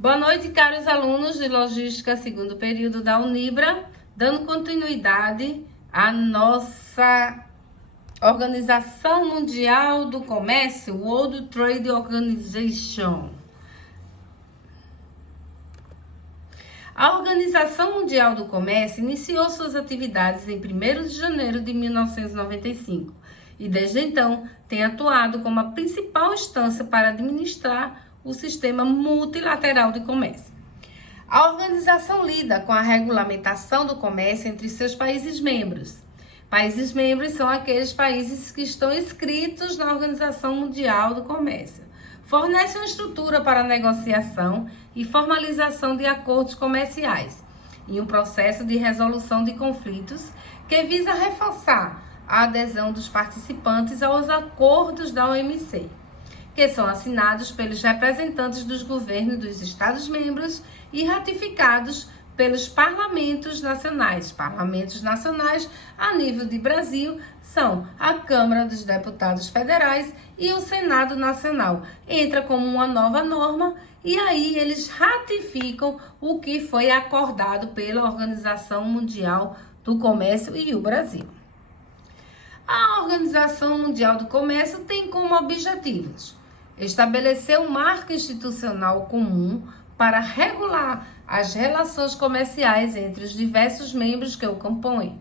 Boa noite, caros alunos de Logística, segundo período da Unibra, dando continuidade à nossa Organização Mundial do Comércio, World Trade Organization. A Organização Mundial do Comércio iniciou suas atividades em 1º de janeiro de 1995 e, desde então, tem atuado como a principal instância para administrar o sistema multilateral de comércio. A organização lida com a regulamentação do comércio entre seus países membros. Países membros são aqueles países que estão inscritos na Organização Mundial do Comércio. Fornece uma estrutura para a negociação e formalização de acordos comerciais e um processo de resolução de conflitos que visa reforçar a adesão dos participantes aos acordos da OMC, que são assinados pelos representantes dos governos dos Estados-membros e ratificados pelos parlamentos nacionais. Parlamentos nacionais, a nível de Brasil, são a Câmara dos Deputados Federais e o Senado Nacional. Entra como uma nova norma e aí eles ratificam o que foi acordado pela Organização Mundial do Comércio e o Brasil. A Organização Mundial do Comércio tem como objetivos estabelecer um marco institucional comum para regular as relações comerciais entre os diversos membros que o compõem.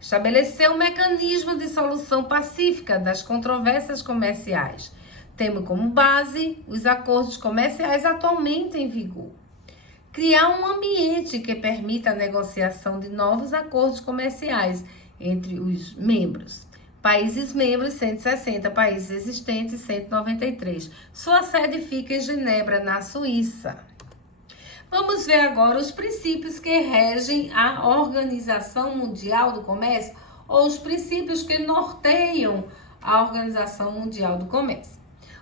Estabelecer um mecanismo de solução pacífica das controvérsias comerciais, tendo como base os acordos comerciais atualmente em vigor. Criar um ambiente que permita a negociação de novos acordos comerciais entre os membros. Países membros, 160, países existentes, 193. Sua sede fica em Genebra, na Suíça. Vamos ver agora os princípios que regem a Organização Mundial do Comércio, ou os princípios que norteiam a Organização Mundial do Comércio.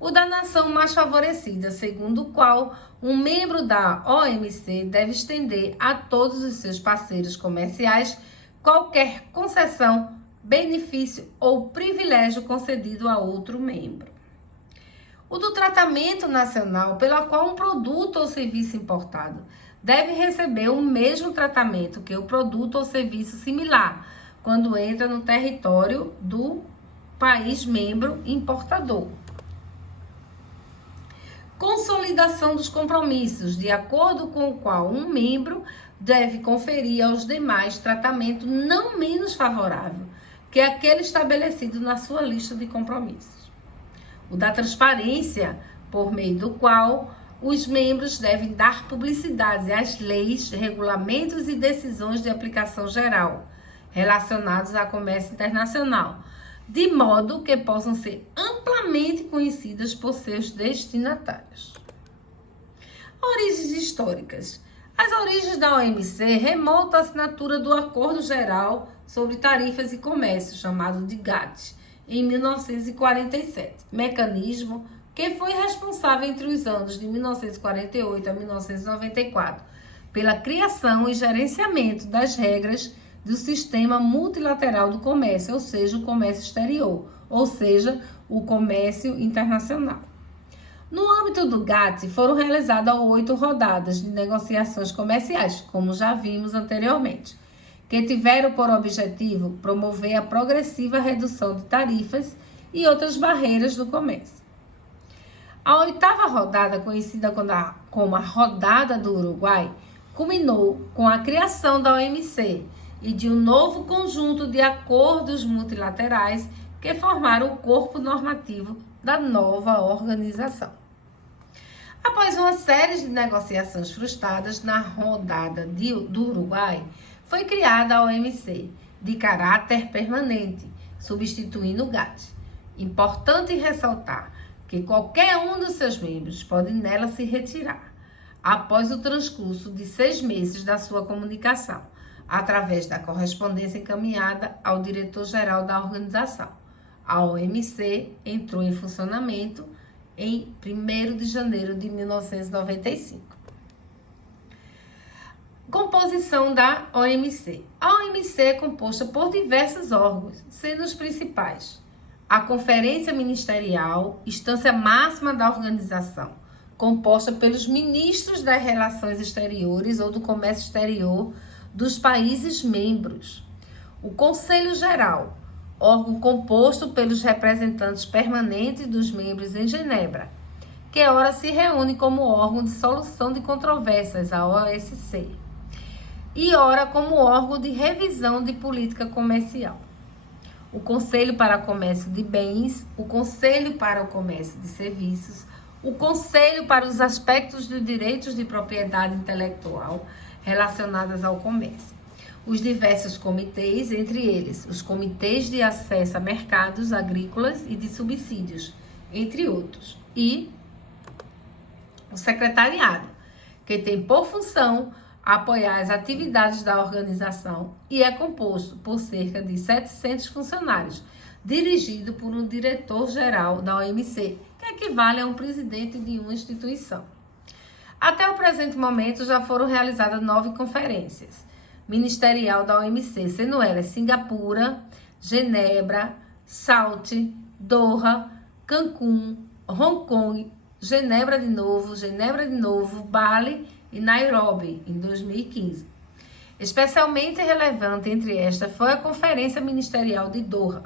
O da nação mais favorecida, segundo o qual um membro da OMC deve estender a todos os seus parceiros comerciais qualquer concessão, benefício ou privilégio concedido a outro membro. O do tratamento nacional, pelo qual um produto ou serviço importado deve receber o mesmo tratamento que o produto ou serviço similar quando entra no território do país membro importador. Consolidação dos compromissos, de acordo com o qual um membro deve conferir aos demais tratamento não menos favorável que aquele estabelecido na sua lista de compromissos. O da transparência, por meio do qual os membros devem dar publicidade às leis, regulamentos e decisões de aplicação geral relacionados ao comércio internacional, de modo que possam ser amplamente conhecidas por seus destinatários. Origens históricas. As origens da OMC remontam à assinatura do Acordo Geral sobre Tarifas e Comércio, chamado de GATT, em 1947, mecanismo que foi responsável entre os anos de 1948 a 1994 pela criação e gerenciamento das regras do sistema multilateral do comércio, ou seja, o comércio exterior, ou seja, o comércio internacional. No âmbito do GATT, foram realizadas 8 rodadas de negociações comerciais, como já vimos anteriormente, que tiveram por objetivo promover a progressiva redução de tarifas e outras barreiras do comércio. A 8ª rodada, conhecida como a Rodada do Uruguai, culminou com a criação da OMC e de um novo conjunto de acordos multilaterais que formaram o corpo normativo da nova organização. Após uma série de negociações frustradas na Rodada do Uruguai, foi criada a OMC, de caráter permanente, substituindo o GATT. Importante ressaltar que qualquer um dos seus membros pode nela se retirar, após o transcurso de 6 meses da sua comunicação, através da correspondência encaminhada ao diretor-geral da organização. A OMC entrou em funcionamento em 1º de janeiro de 1995. Composição da OMC. A OMC é composta por diversos órgãos, sendo os principais a Conferência Ministerial, instância máxima da organização, composta pelos ministros das Relações Exteriores ou do Comércio Exterior dos países membros. O Conselho Geral, órgão composto pelos representantes permanentes dos membros em Genebra, que ora se reúne como órgão de solução de controvérsias, a OSCE, e ora como órgão de revisão de política comercial. O Conselho para o Comércio de Bens, o Conselho para o Comércio de Serviços, o Conselho para os aspectos dos direitos de propriedade intelectual relacionados ao comércio. Os diversos comitês, entre eles os comitês de acesso a mercados agrícolas e de subsídios, entre outros. E o secretariado, que tem por função apoiar as atividades da organização e é composto por cerca de 700 funcionários, dirigido por um diretor-geral da OMC, que equivale a um presidente de uma instituição. Até o presente momento já foram realizadas 9 conferências ministerial da OMC, sendo elas Singapura, Genebra, Salt, Doha, Cancún, Hong Kong, Genebra de novo, Bali e Nairobi, em 2015. Especialmente relevante entre estas foi a Conferência Ministerial de Doha,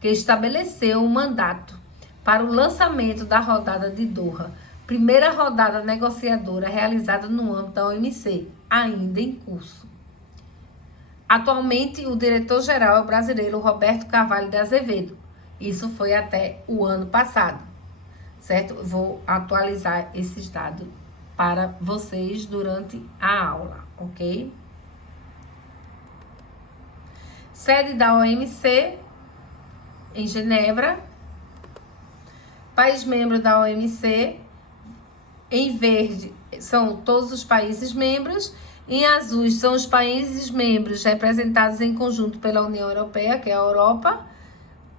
que estabeleceu um mandato para o lançamento da rodada de Doha, primeira rodada negociadora realizada no âmbito da OMC, ainda em curso. Atualmente, o diretor-geral é o brasileiro Roberto Carvalho de Azevedo. Isso foi até o ano passado, certo? Vou atualizar esses dados para vocês durante a aula, ok? Sede da OMC em Genebra. País membro da OMC. Em verde são todos os países membros. Em azul são os países membros representados em conjunto pela União Europeia, que é a Europa.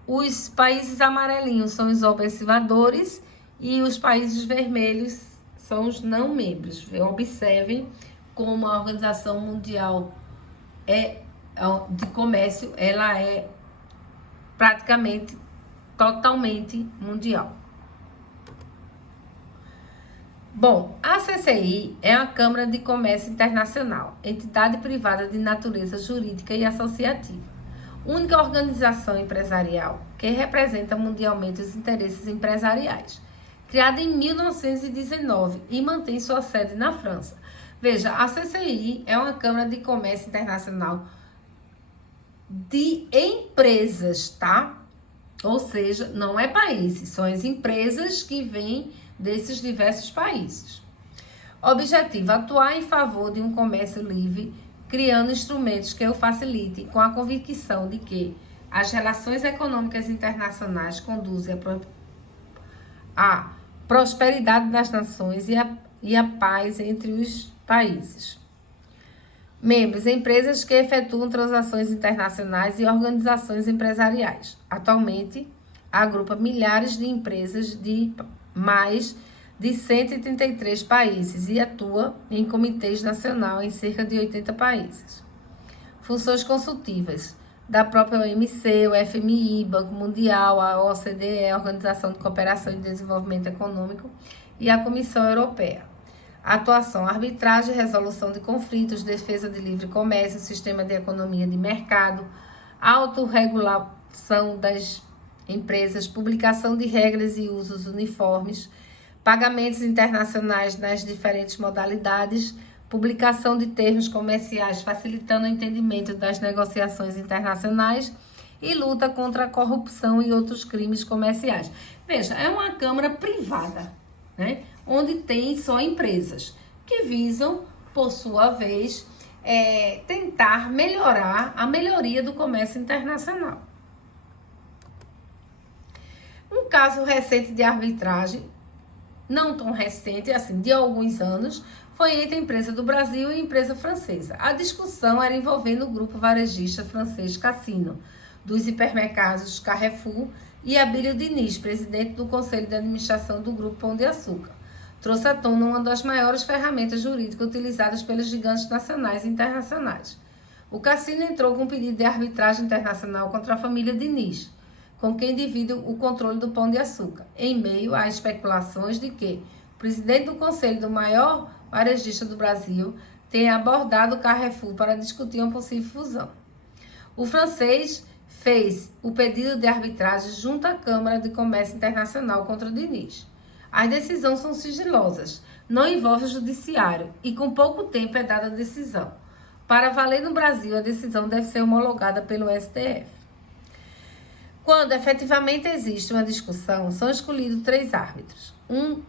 Os países amarelinhos são os observadores e os países vermelhos são os não membros. Observem como a Organização Mundial de Comércio ela é praticamente totalmente mundial. Bom, a CCI é a Câmara de Comércio Internacional, entidade privada de natureza jurídica e associativa, única organização empresarial que representa mundialmente os interesses empresariais, criada em 1919 e mantém sua sede na França. Veja, a CCI é uma Câmara de Comércio Internacional de empresas, tá? Ou seja, não é países, são as empresas que vêm desses diversos países. Objetivo: atuar em favor de um comércio livre, criando instrumentos que o facilitem, com a convicção de que as relações econômicas internacionais conduzem à prosperidade das nações e a paz entre os países. Membros: empresas que efetuam transações internacionais e organizações empresariais. Atualmente, agrupa milhares de empresas de mais de 133 países e atua em comitês nacional em cerca de 80 países. Funções consultivas da própria OMC, o FMI, Banco Mundial, a OCDE, a Organização de Cooperação e Desenvolvimento Econômico e a Comissão Europeia. Atuação, arbitragem, resolução de conflitos, defesa de livre comércio, sistema de economia de mercado, autorregulação das empresas, publicação de regras e usos uniformes, pagamentos internacionais nas diferentes modalidades, publicação de termos comerciais facilitando o entendimento das negociações internacionais e luta contra a corrupção e outros crimes comerciais. Veja, é uma câmara privada, né? Onde tem só empresas que visam, por sua vez, tentar melhorar a melhoria do comércio internacional. Um caso recente de arbitragem, não tão recente, assim, de alguns anos, foi entre a empresa do Brasil e a empresa francesa. A discussão era envolvendo o grupo varejista francês Cassino, dos hipermercados Carrefour, e Abílio Diniz, presidente do Conselho de Administração do Grupo Pão de Açúcar. Trouxe à tona uma das maiores ferramentas jurídicas utilizadas pelos gigantes nacionais e internacionais. O Cassino entrou com um pedido de arbitragem internacional contra a família Diniz, com quem divide o controle do Pão de Açúcar, em meio a especulações de que O presidente do conselho do maior varejista do Brasil tem abordado o Carrefour para discutir uma possível fusão. O francês fez o pedido de arbitragem junto à Câmara de Comércio Internacional contra o Diniz. As decisões são sigilosas, não envolvem o judiciário e com pouco tempo é dada a decisão. Para valer no Brasil, a decisão deve ser homologada pelo STF. Quando efetivamente existe uma discussão, são escolhidos 3 árbitros, um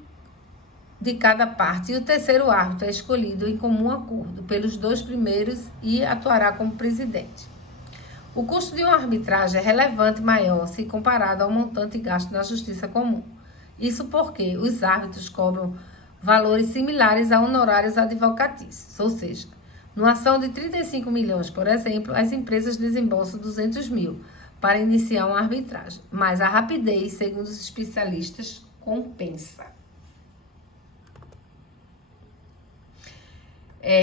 de cada parte, e o terceiro árbitro é escolhido em comum acordo pelos 2 primeiros e atuará como presidente. O custo de uma arbitragem é relevante maior se comparado ao montante gasto na justiça comum. Isso porque os árbitros cobram valores similares a honorários advocatícios, ou seja, numa ação de 35 milhões, por exemplo, as empresas desembolsam 200 mil para iniciar uma arbitragem, mas a rapidez, segundo os especialistas, compensa.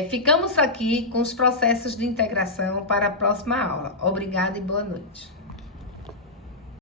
Ficamos aqui com os processos de integração para a próxima aula. Obrigada e boa noite.